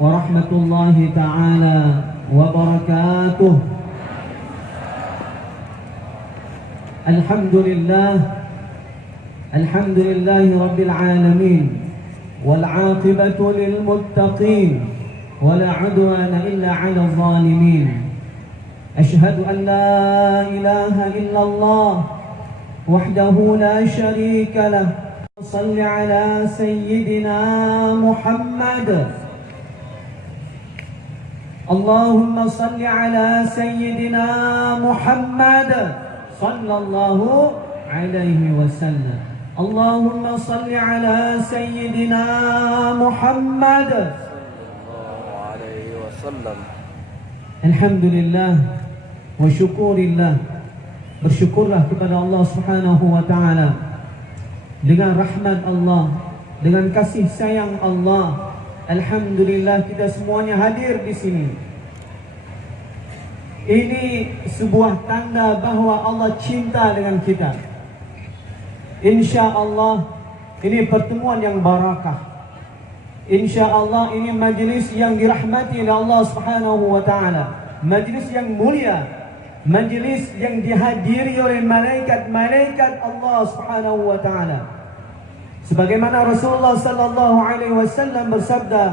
warahmatullahi ta'ala wabarakatuh. Alhamdulillahi rabbil alamin, wal aqibatu lil muttaqin, wala udwana illa 'alal zalimin. Ashhadu an la ilaha illallah wahdahu la sharika lah. Salli ala sayyidina Muhammad. Allahumma salli ala sayyidina Muhammad sallallahu alaihi wasallam. Allahumma salli ala sayyidina Muhammad sallallahu alaihi wasallam. Alhamdulillah wa syukurillah. Bersyukurlah kepada Allah Subhanahu wa taala. Dengan rahmat Allah, dengan kasih sayang Allah, alhamdulillah kita semuanya hadir di sini. Ini sebuah tanda bahawa Allah cinta dengan kita. InsyaAllah ini pertemuan yang barakah. InsyaAllah ini majlis yang dirahmati oleh Allah Subhanahu wa taala. Majlis yang mulia, majlis yang dihadiri oleh malaikat-malaikat Allah Subhanahu wa taala. Sebagaimana Rasulullah sallallahu alaihi wasallam bersabda,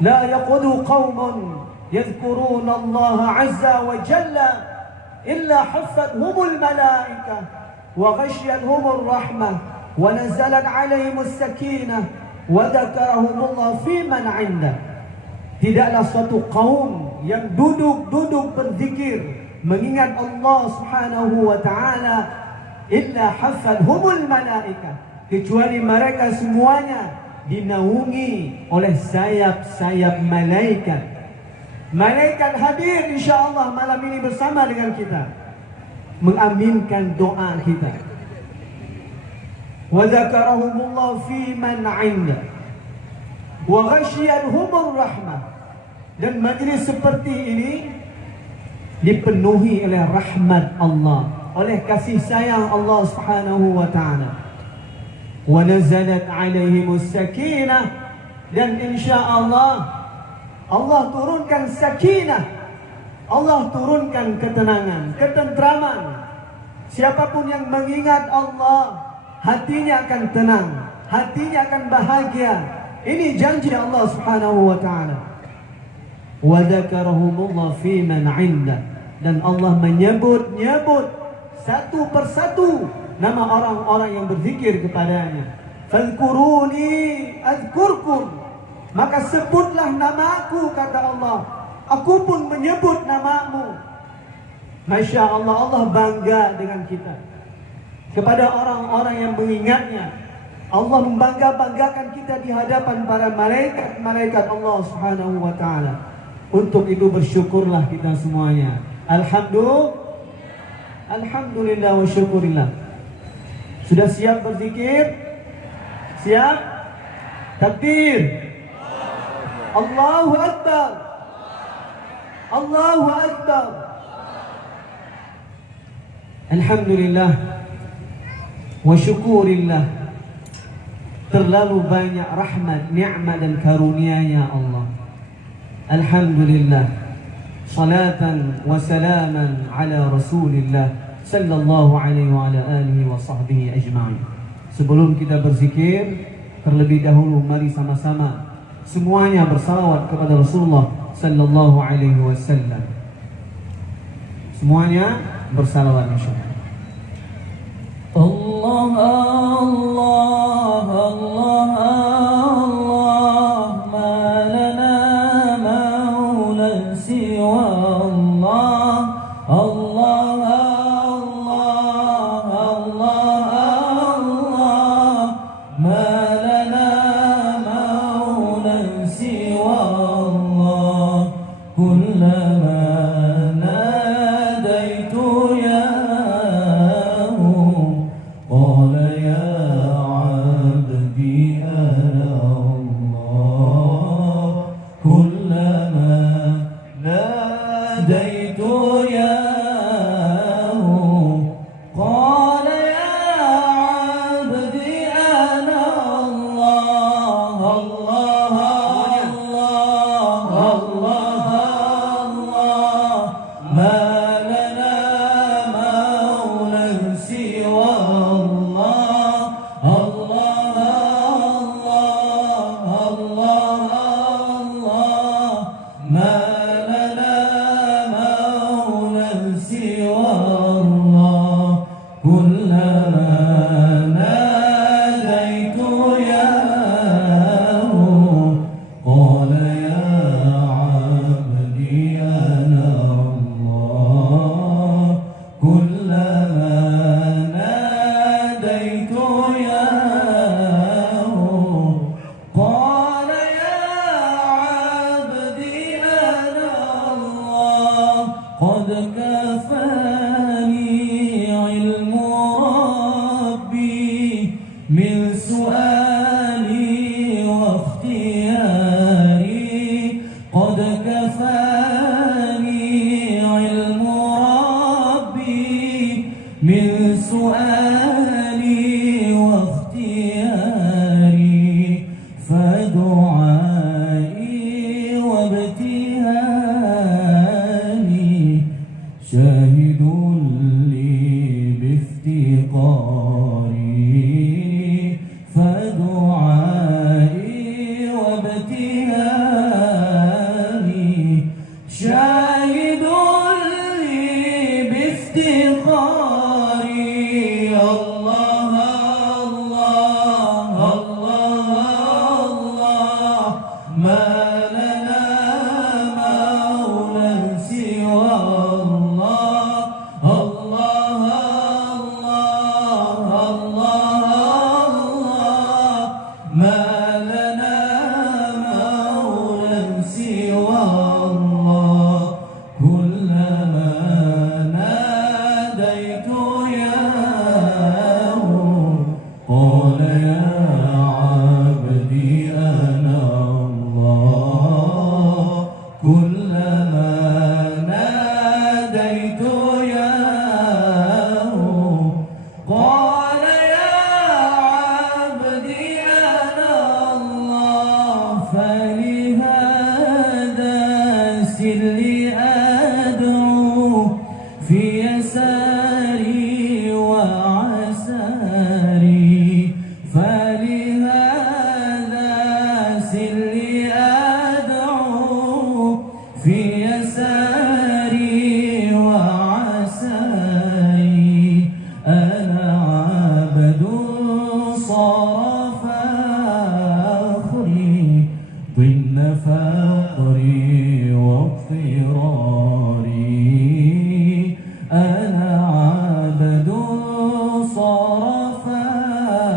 la yaqudu qaumun yadhkuruna Allah azza wa jalla illa haffathumul malaikah wa ghashiyatuhumur rahmah wa nazalat alaihimus sakinah wa dzakarahumullah fi man 'indah. Tidaklah suatu kaum yang duduk berzikir mengingat Allah Subhanahu wa taala illa haffathumul malaikah, kecuali mereka semuanya dinaungi oleh sayap-sayap malaikat. Malaikat hadir insya-Allah malam ini bersama dengan kita, mengaminkan doa kita. Wa dzakarahumullah fi man 'inda wa ghashiyatuhumur rahmah. Dan majlis seperti ini dipenuhi oleh rahmat Allah, oleh kasih sayang Allah Subhanahu wa taala. Wa nazalat 'alaihimus sakinah, dan insya-Allah Allah turunkan sakinah, Allah turunkan ketenangan, ketentraman. Siapapun yang mengingat Allah, hatinya akan tenang, hatinya akan bahagia. Ini janji Allah Subhanahu wa taala. Wa dzakarahumullah fi man 'inda, dan Allah menyebut satu persatu nama orang-orang yang berzikir kepadanya. Fadhkuruni adzkurkum, maka sebutlah namaku, kata Allah, aku pun menyebut namamu. Masya Allah, Allah bangga dengan kita. Kepada orang-orang yang mengingatnya, Allah membangga-banggakan kita di hadapan para malaikat Allah Subhanahu wa taala. Untuk itu bersyukurlah kita semuanya. Alhamdulillah wa syukurillah. Sudah siap berzikir? Siap? Takbir. Allahu Akbar. Allahu Akbar. Alhamdulillah wa syukurillah. Terlalu banyak rahmat, nikmat dan karunia-Nya Allah. Alhamdulillah. Salatan wa salaman ala Rasulillah sallallahu alaihi wa ala alihi wa sahbihi ajma'in. Sebelum kita berzikir, terlebih dahulu mari sama-sama semuanya bersalawat kepada Rasulullah sallallahu alaihi wasallam. Semuanya bersalawat insyaallah. Allah Allah Allah Allah, ma lana maulan siwa Allah. Allah Allah Allah Allah, ma lana maulan siwa Allah. Kullama nadaitu ya قال يا ناديت ياه قال يا عبدي أنا الله الله الله الله الله ما لنا مولى سوى الله الله الله الله الله ما لنا مولى سوى الله كلما ناديت ياه قال يا عبدي أنا الله كلما ناديت ياه قال يا عبدي أنا الله قد كفاني علم ربي من سؤالي واختياري قد كفاني علم ربي من سؤالي واختياري فدعائي وابتهالي شاهد لي بافتقاري فدعائي وابتهالي شاهد لي بافتقاري الله الله الله الله ما لنا مولى سوى الله الله الله الله الله ما لنا مولى سوى الله كلما ناديت ياه قال يا عبدي أنا الله كلما ناديت ياه قال يا عبدي أنا الله فلهذا سري أدعو في يساري وعساري فلهذا سري أدعو في يساري وعساري أنا عبد صار فاخري ضمن فقري واضطراري أنا عبد صار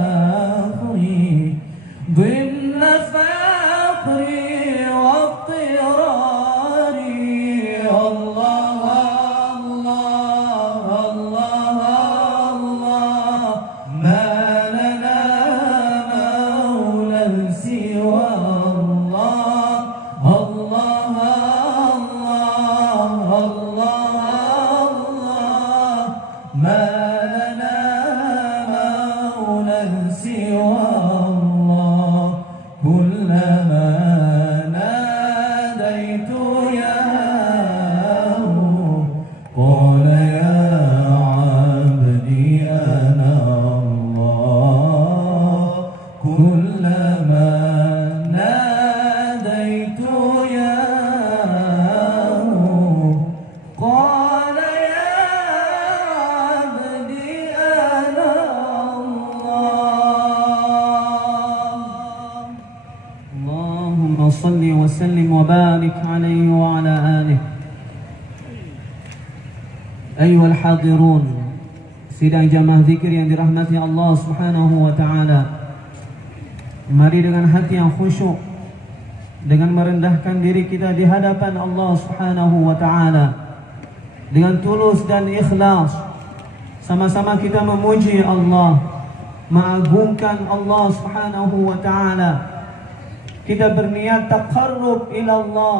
فاخري ضمن فقري واضطراري الله الله الله الله ما لنا مولى سوى الله الله الله الله الله ما لنا مولى سوى الله كلما ناديت ياه قال يا عبدي أنا الله كلما ناديت ياه قال يا عبدي أنا الله اللهم صل وسلم وبارك عليه وعلى آله. أيها الحاضرون, sidang jamaah zikir yang dirahmati Allah Subhanahu wa taala. Mari dengan hati yang khusyuk, dengan merendahkan diri kita di hadapan Allah Subhanahu wa taala, dengan tulus dan ikhlas, sama-sama kita memuji Allah, mengagungkan Allah Subhanahu wa taala. Kita berniat taqarrub ila Allah,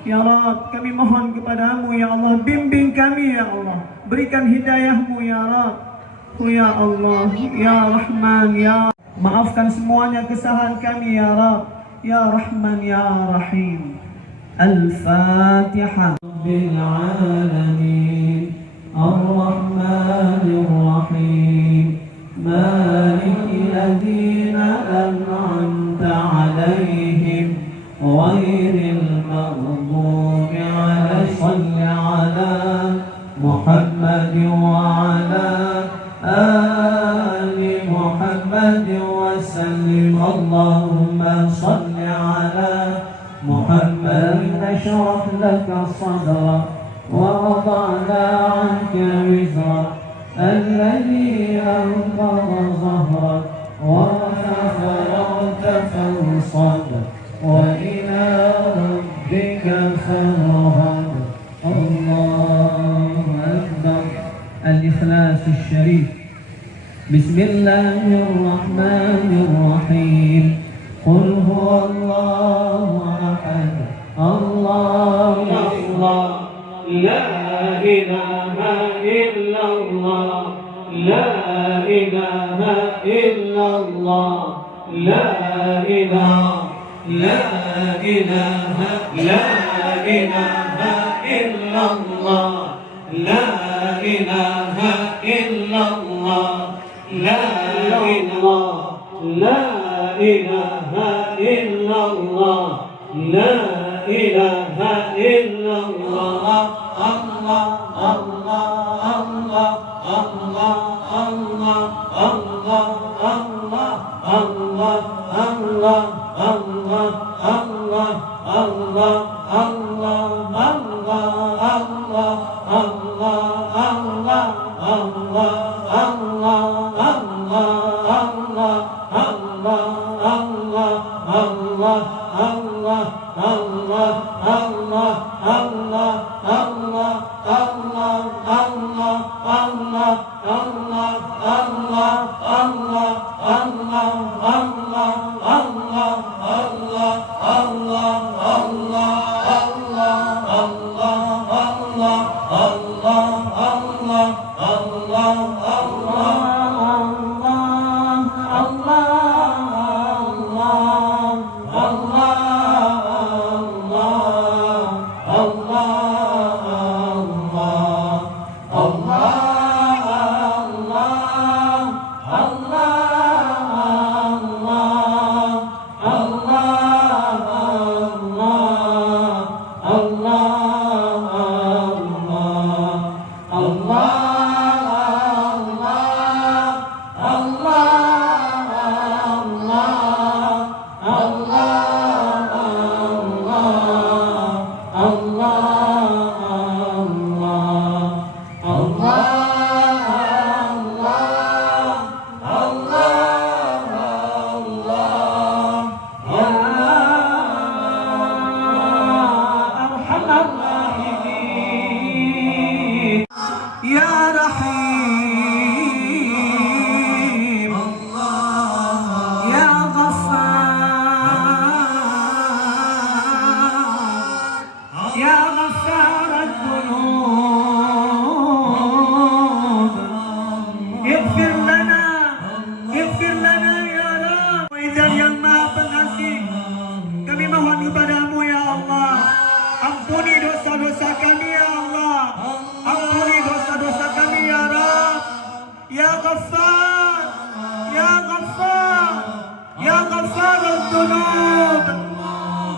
Ya Rab, kami mohon kepadamu ya Allah, bimbing kami ya Allah, berikan hidayahmu ya Rab. Ya Allah, ya Rahman, ya maafkan semuanya kesalahan kami ya Rab, ya Rahman, ya Rahim. Al-Fatihah. Rabbil alamin, Ar-Rahmanir Rahim, Maliki ladina an'amta alaihim, ghairil maghdubi alaihim. Salli ala Muhammad wa ala ali Muhammad wa sallim. Allahumma salli ala محمد اشرح لك صدرك ووضعنا عنك وزرك الذي أنقض ظهرك ورفعت فانصبك وإلى ربك فارغب. الله أكبر. الإخلاص الشريف. بسم الله الرحمن الرحيم. قل هو الله أحد الله الصمد لا إله إلا الله لا إله إلا الله لا إله لا إله لا إله إلا الله لا إله إلا الله لا إله لا إله إلا الله لا إله إلا الله. الله الله الله الله الله الله الله الله الله الله الله الله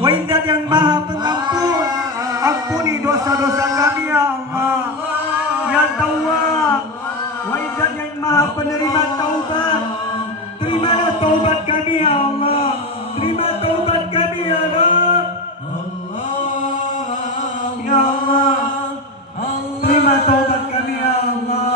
Wahai yang Maha Pengampun, ampuni dosa-dosa kami ya Allah. Ya Tawwab, wahai yang Maha Penerima taubat, terimalah taubat kami ya Allah. Terima taubat kami ya Rabb. Ya Allah, terima taubat kami ya Allah.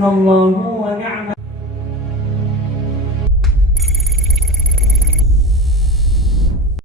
Allah